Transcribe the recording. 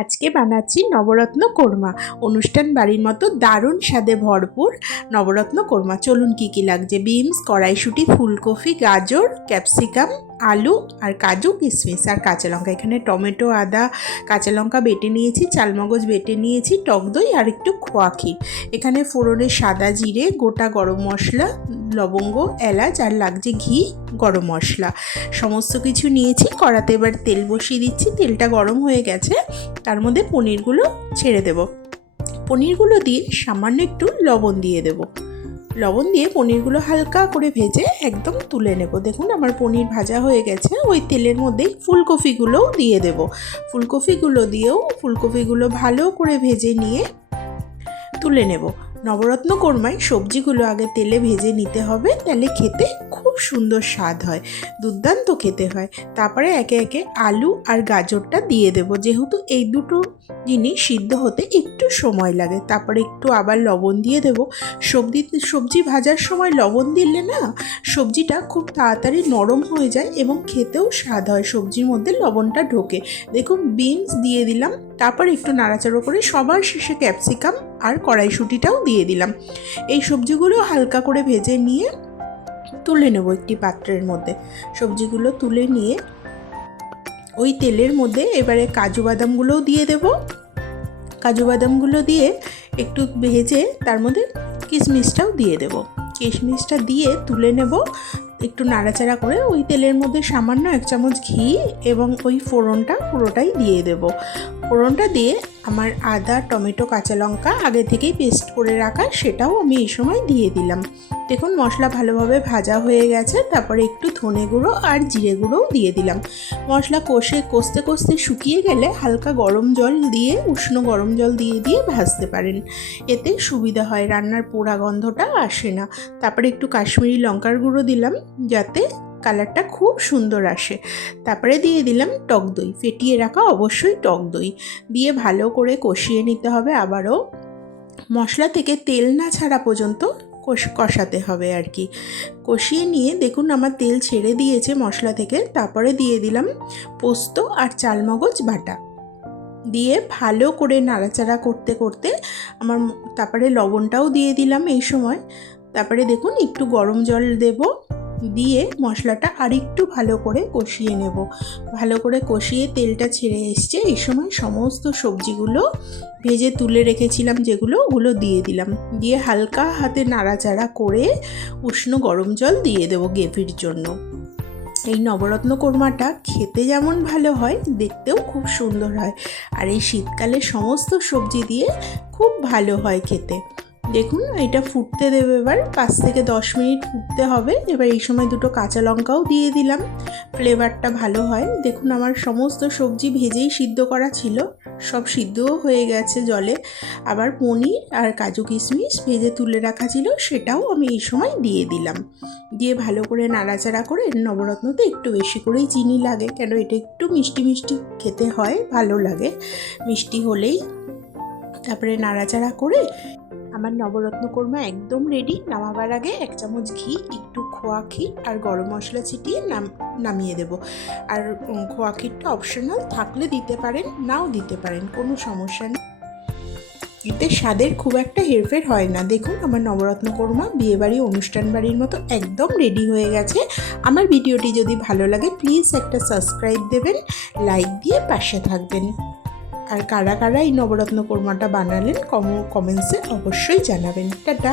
আজকে বানাচ্ছি নবরত্ন কোরমা। অনুষ্ঠান বাড়ির মতো দারুণ স্বাদে ভরপুর নবরত্ন কোরমা। চলুন কি কি লাগছে? বিনস, কড়াইশুঁটি, ফুলকপি, গাজর, ক্যাপসিকাম, আলু আর কাজু কিশমিশ আর কাঁচা লঙ্কা। এখানে টমেটো, আদা, কাঁচা লঙ্কা বেটে নিয়েছি, চালমগজ বেটে নিয়েছি, টক দই আর একটু খোয়া ক্ষীর এখানে ফোড়নে সাদা জিরে, গোটা গরম মশলা লবঙ্গ, এলাচ আর লাগছে ঘি, গরম মশলা। সমস্ত কিছু নিয়েছি, কড়াতে এবার তেল বসিয়ে দিচ্ছি, তেলটা গরম হয়ে গেছে। তার মধ্যে পনিরগুলো ছেড়ে দেব। পনিরগুলো দিয়ে সামান্য একটু লবণ দিয়ে দেব। লবণ দিয়ে পনিরগুলো হালকা করে ভেজে একদম তুলে নেব। দেখুন, আমার পনির ভাজা হয়ে গেছে। ওই তেলের মধ্যেই ফুলকপিগুলোও দিয়ে দেব। ফুলকপিগুলো দিয়েও ফুলকপিগুলো ভালো করে ভেজে নিয়ে তুলে নেব। নবরত্ন কোরমায় সবজিগুলো আগে তেলে ভেজে নিতে হবে তাহলে খেতে খুব সুন্দর স্বাদ হয়, দুর্দান্ত খেতে হয়। তারপরে একে একে আলু আর গাজরটা দিয়ে দেব। যেহেতু এই দুটো জিনিস সিদ্ধ হতে একটু সময় লাগে, তারপরে একটু আবার লবণ দিয়ে দেব। সবজি সবজি ভাজার সময় লবণ দিলে না, সবজিটা খুব তাড়াতাড়ি নরম হয়ে যায় এবং খেতেও স্বাদ হয়, সবজির মধ্যে লবণটা ঢোকে। দেখুন, বিনস দিয়ে দিলাম, তারপর একটু নাড়াচাড়ো করে সবার শেষে ক্যাপসিকাম আর কড়াইশুঁটিটাও দিয়ে দিলাম। এই সবজিগুলো হালকা করে ভেজে নিয়ে তুলে নেব একটি পাত্রের মধ্যে। সবজিগুলো তুলে নিয়ে ওই তেলের মধ্যে এবারে কাজু বাদামগুলোও দিয়ে দেব। কাজু বাদামগুলো দিয়ে একটু ভেজে তার মধ্যে কিশমিশটাও দিয়ে দেব। কিশমিশটা দিয়ে তুলে নেব। একটু নাড়াচাড়া করে ওই তেলের মধ্যে সামান্য এক চামচ ঘি এবং ওই ফোড়নটা পুরোটাই দিয়ে দেব। ফোড়নটা দিয়ে আমার আদা, টমেটো, কাঁচা লঙ্কা আগে থেকেই পেস্ট করে রাখা সেটাও আমি এই সময় দিয়ে দিলাম। দেখুন, মশলা ভালোভাবে ভাজা হয়ে গেছে। তারপরে একটু ধনে গুঁড়ো আর জিরে গুঁড়োও দিয়ে দিলাম। মশলা কষে, কষতে কষতে শুকিয়ে গেলে হালকা গরম জল দিয়ে, উষ্ণ গরম জল দিয়ে দিয়ে ভাজতে পারেন। এতে সুবিধা হয়, রান্নার পোড়া গন্ধটা আসে না। তারপরে একটু কাশ্মীরি লঙ্কার গুঁড়ো দিলাম, যাতে কালারটা খুব সুন্দর আসে। তারপরে দিয়ে দিলাম টক দই। ফেটিয়ে রাখা অবশ্যই টক দই। দিয়ে ভালো করে কষিয়ে নিতে হবে আবারও। মশলা থেকে তেল না ছাড়া পর্যন্ত কষ- কষাতে হবে আর কি। কষিয়ে নিয়ে দেখুন আমার তেল ছেড়ে দিয়েছে মশলা থেকে, তারপরে দিয়ে দিলাম পোস্ত আর চালমগজ বাটা। দিয়ে ভালো করে নাড়াচাড়া করতে করতে আমার তারপরে লবণটাও দিয়ে দিলাম এই সময়। তারপরে দেখুন একটু গরম জল দেব। দিয়ে মশলাটা আরেকটু ভালো করে কষিয়ে নেব। ভালো করে কষিয়ে তেলটা ছেড়ে এসছে। এই সময় সমস্ত সবজিগুলো ভেজে তুলে রেখেছিলাম যেগুলো ওগুলো দিয়ে দিলাম। দিয়ে হালকা হাতে নাড়াচাড়া করে উষ্ণ গরম জল দিয়ে দেবো গ্রেভির জন্য। এই নবরত্ন কোরমাটা খেতে যেমন ভালো হয়, দেখতেও খুব সুন্দর হয়। আর এই শীতকালে সমস্ত সবজি দিয়ে খুব ভালো হয় খেতে। দেখুন, এটা ফুটতে দেবে এবার। পাঁচ থেকে দশ মিনিট ফুটতে হবে। এবার এই সময় দুটো কাঁচা লঙ্কাও দিয়ে দিলাম। ফ্লেভারটা ভালো হয়। দেখুন, আমার সমস্ত সবজি ভেজেই সিদ্ধ করা ছিল। সব সিদ্ধও হয়ে গেছে জলে। আবার পনির আর কাজু কিশমিশ ভেজে তুলে রাখা ছিল, সেটাও আমি এই সময় দিয়ে দিলাম। দিয়ে ভালো করে নাড়াচাড়া করে নবরত্নতে একটু বেশি করেই চিনি লাগে, কেন এটা একটু মিষ্টি মিষ্টি খেতে হয়, ভালো লাগে। মিষ্টি হলেই তারপরে নাড়াচাড়া করে আমার নবরত্ন কোরমা একদম রেডি নামাবার আগে এক চামচ ঘি, একটু খোয়া ক্ষীর আর গরম মশলা ছিটিয়ে নাম, নামিয়ে দেব। আর খোয়া ক্ষীরটা অপশনাল থাকলে দিতে পারেন, নাও দিতে পারেন, কোনো সমস্যা নেই। এতে স্বাদের খুব একটা হেরফের হয় না। দেখুন, আমার নবরত্ন কোরমা বিয়েবাড়ি, অনুষ্ঠান বাড়ির মতো একদম রেডি হয়ে গেছে। আমার ভিডিওটি যদি ভালো লাগে প্লিজ একটা সাবস্ক্রাইব দেবেন লাইক দিয়ে পাশে থাকবেন। আর কারা কারা এই নবরত্ন কোরমাটা বানালেন কম কমেন্টসে অবশ্যই জানাবেন। টাটা।